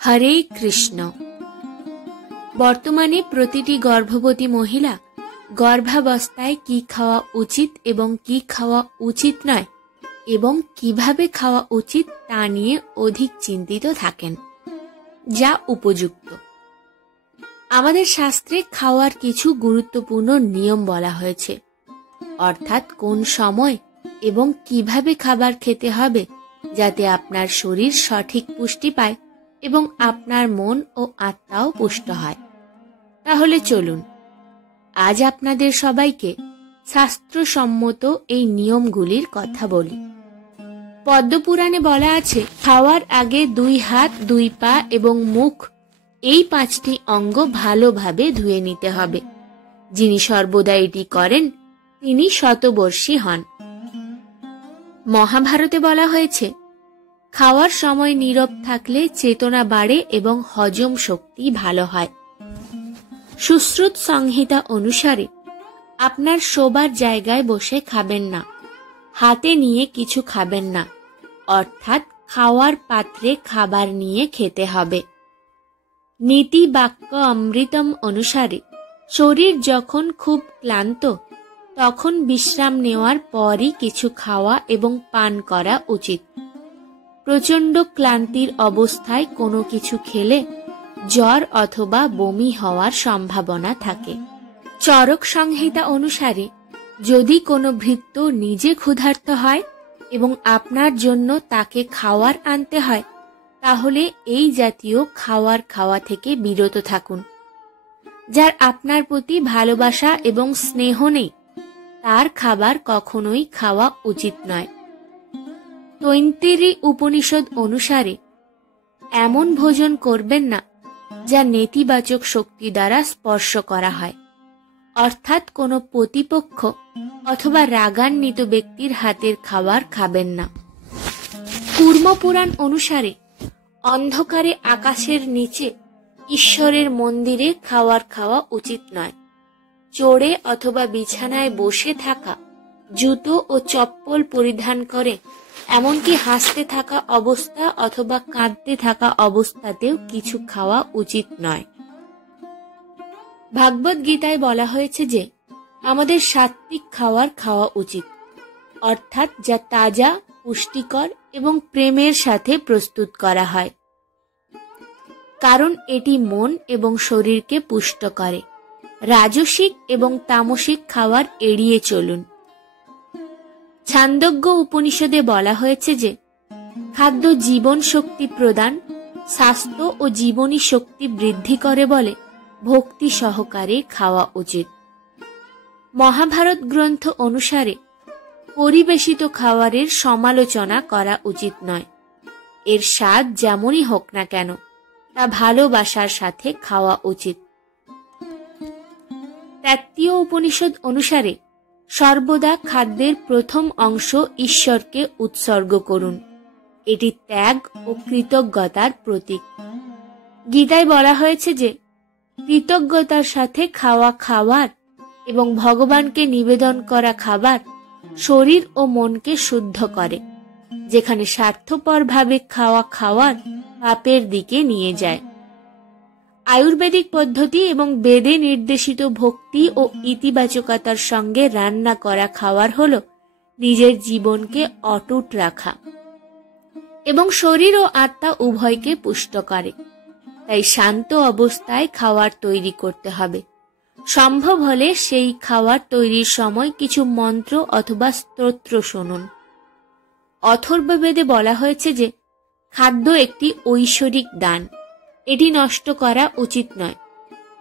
হরে কৃষ্ণ। বর্তমানে প্রতিটি গর্ভবতী মহিলা গর্ভাবস্থায় কি খাওয়া উচিত এবং কি খাওয়া উচিত নয় এবং কিভাবে খাওয়া উচিত তা নিয়ে অধিক চিন্তিত থাকেন, যা উপযুক্ত। আমাদের শাস্ত্রে খাওয়ার কিছু গুরুত্বপূর্ণ নিয়ম বলা হয়েছে, অর্থাৎ কোন সময় এবং কিভাবে খাবার খেতে হবে যাতে আপনার শরীর সঠিক পুষ্টি পায় এবং আপনার মন ও আত্মাও পুষ্ট হয়। তাহলে চলুন আজ আপনাদের সবাইকে শাস্ত্রসম্মত এই নিয়মগুলির কথা বলি। পদ্মপুরাণে বলা আছে, খাওয়ার আগে 2 হাত 2 পা এবং মুখ এই 5টি অঙ্গ ভালোভাবে ধুয়ে নিতে হবে। যিনি সর্বদা এটি করেন তিনি শতবর্ষী হন। মহাভারতে বলা হয়েছে, খাওয়ার সময় নীরব থাকলে চেতনা বাড়ে এবং হজম শক্তি ভালো হয়। সুশ্রুত সংহিতা অনুসারে আপনার শোবার জায়গায় বসে খাবেন না, হাতে নিয়ে কিছু খাবেন না, অর্থাৎ খাওয়ার পাত্রে খাবার নিয়ে খেতে হবে। নীতি বাক্য অমৃতম অনুসারে শরীর যখন খুব ক্লান্ত তখন বিশ্রাম নেওয়ার পরই কিছু খাওয়া এবং পান করা উচিত। প্রচণ্ড ক্লান্তির অবস্থায় কোনো কিছু খেলে জ্বর অথবা বমি হওয়ার সম্ভাবনা থাকে। চরক সংহিতা অনুসারে যদি কোনো ভৃত্য নিজে ক্ষুধার্ত হয় এবং আপনার জন্য তাকে খাওয়ার আনতে হয়, তাহলে এই জাতীয় খাওয়া থেকে বিরত থাকুন। যার আপনার প্রতি ভালোবাসা এবং স্নেহ নেই তার খাবার কখনোই খাওয়া উচিত নয়। তৈত্তিরী উপনিষদ অনুসারে এমন ভোজন করবেন না যা নেতিবাচক শক্তি দ্বারা স্পর্শ করা হয়, অর্থাৎ কোনো প্রতিপক্ষ অথবা রাগান্বিত ব্যক্তির হাতের খাবার খাবেন না। কুর্ম পুরাণ অনুসারে অন্ধকারে আকাশের নিচে ঈশ্বরের মন্দিরে খাওয়া উচিত নয়। চড়ে অথবা বিছানায় বসে থাকা, জুতো ও চপ্পল পরিধান করে, এমনকি হাসতে থাকা অবস্থা অথবা কাঁদতে থাকা অবস্থাতেও কিছু খাওয়া উচিত নয়। ভাগবত গীতায় বলা হয়েছে যে আমাদের সাত্ত্বিক খাওয়া উচিত, অর্থাৎ যা তাজা, পুষ্টিকর এবং প্রেমের সাথে প্রস্তুত করা হয়, কারণ এটি মন এবং শরীরকে পুষ্ট করে। রাজসিক এবং তামসিক খাবার এড়িয়ে চলুন। ছান্দোগ্য উপনিষদে বলা হয়েছে যে খাদ্য জীবন শক্তি প্রদান, স্বাস্থ্য ও জীবনী শক্তি বৃদ্ধি করে বলে ভক্তি সহকারে খাওয়া উচিত। মহাভারত গ্রন্থ অনুসারে পরিবেশিত খাবারের সমালোচনা করা উচিত নয়। এর স্বাদ যেমনই হোক না কেন তা ভালোবাসার সাথে খাওয়া উচিত। তৈত্তিয় উপনিষদ অনুসারে সর্বদা খাদ্যের প্রথম অংশ ঈশ্বরকে উৎসর্গ করুন। এটি ত্যাগ ও কৃতজ্ঞতার প্রতীক। গীতায় বলা হয়েছে যে কৃতজ্ঞতার সাথে খাবার এবং ভগবানকে নিবেদন করা খাবার শরীর ও মনকে শুদ্ধ করে, যেখানে স্বার্থপরভাবে খাওয়ার পাপের দিকে নিয়ে যায়। আয়ুর্বেদিক পদ্ধতি এবং বেদে নির্দেশিত ভক্তি ও ইতিবাচকতার সঙ্গে রান্না করা খাবার হল নিজের জীবনকে অটুট রাখা এবং শরীর ও আত্মা উভয়কে পুষ্ট করে। তাই শান্ত অবস্থায় খাবার তৈরি করতে হবে। সম্ভব হলে সেই খাবার তৈরির সময় কিছু মন্ত্র অথবা স্তোত্র শুনুন। অথর্ববেদে বলা হয়েছে যে খাদ্য একটি ঐশ্বরিক দান, এটি নষ্ট করা উচিত নয়।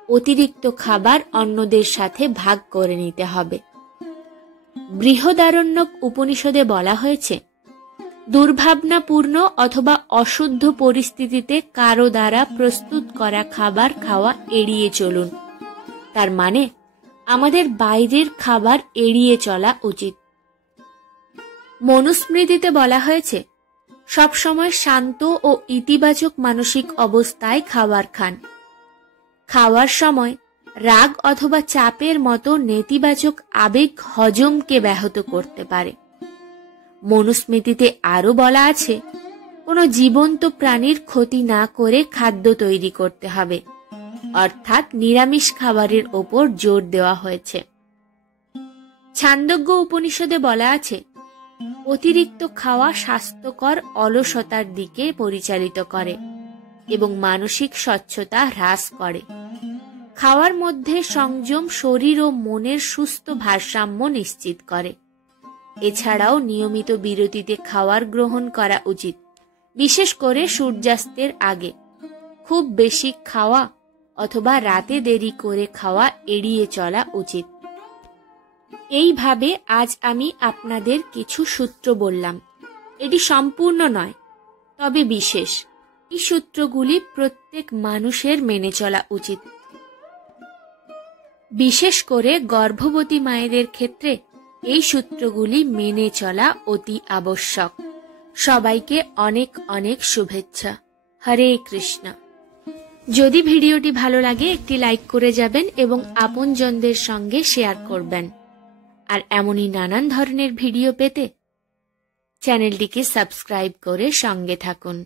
অতিরিক্ত খাবার অন্যদের সাথে ভাগ করে নিতে হবে। বৃহদারণ্যক উপনিষদে বলা হয়েছে, দুর্ভাবনাপূর্ণ অথবা অশুদ্ধ পরিস্থিতিতে কারো দ্বারা প্রস্তুত করা খাবার খাওয়া এড়িয়ে চলুন। তার মানে আমাদের বাইরের খাবার এড়িয়ে চলা উচিত। মনুস্মৃতিতে বলা হয়েছে, সবসময় শান্ত ও ইতিবাচক মানসিক অবস্থায় খাবার খান। খাওয়ার সময় রাগ অথবা চাপের মতো নেতিবাচক আবেগ হজমকে ব্যাহত করতে পারে। মনুস্মৃতিতে আরও বলা আছে, কোনো জীবন্ত প্রাণীর ক্ষতি না করে খাদ্য তৈরি করতে হবে, অর্থাৎ নিরামিষ খাবারের ওপর জোর দেওয়া হয়েছে। ছান্দোগ্য উপনিষদে বলা আছে, অতিরিক্ত খাওয়া স্বাস্থ্যকর অলসতার দিকে পরিচালিত করে এবং মানসিক স্বচ্ছতা হ্রাস করে। খাওয়ার মধ্যে সংযম শরীর ও মনের সুস্থ ভারসাম্য নিশ্চিত করে। এছাড়াও নিয়মিত বিরতিতে খাবার গ্রহণ করা উচিত, বিশেষ করে সূর্যাস্তের আগে। খুব বেশি খাওয়া অথবা রাতে দেরি করে খাওয়া এড়িয়ে চলা উচিত। এইভাবে আজ আমি আপনাদের কিছু সূত্র বললাম। এটি সম্পূর্ণ নয়, তবে বিশেষ। এই সূত্রগুলি প্রত্যেক মানুষের মেনে চলা উচিত। বিশেষ করে গর্ভবতী মায়েদের ক্ষেত্রে এই সূত্রগুলি মেনে চলা অতি আবশ্যক। সবাইকে অনেক অনেক শুভেচ্ছা। হরে কৃষ্ণ। যদি ভিডিওটি ভালো লাগে একটি লাইক করে যাবেন এবং আপনজনদের সঙ্গে শেয়ার করবেন। আর এমনই নানান ধরনের ভিডিও পেতে চ্যানেলটিকে সাবস্ক্রাইব করে সঙ্গে থাকুন।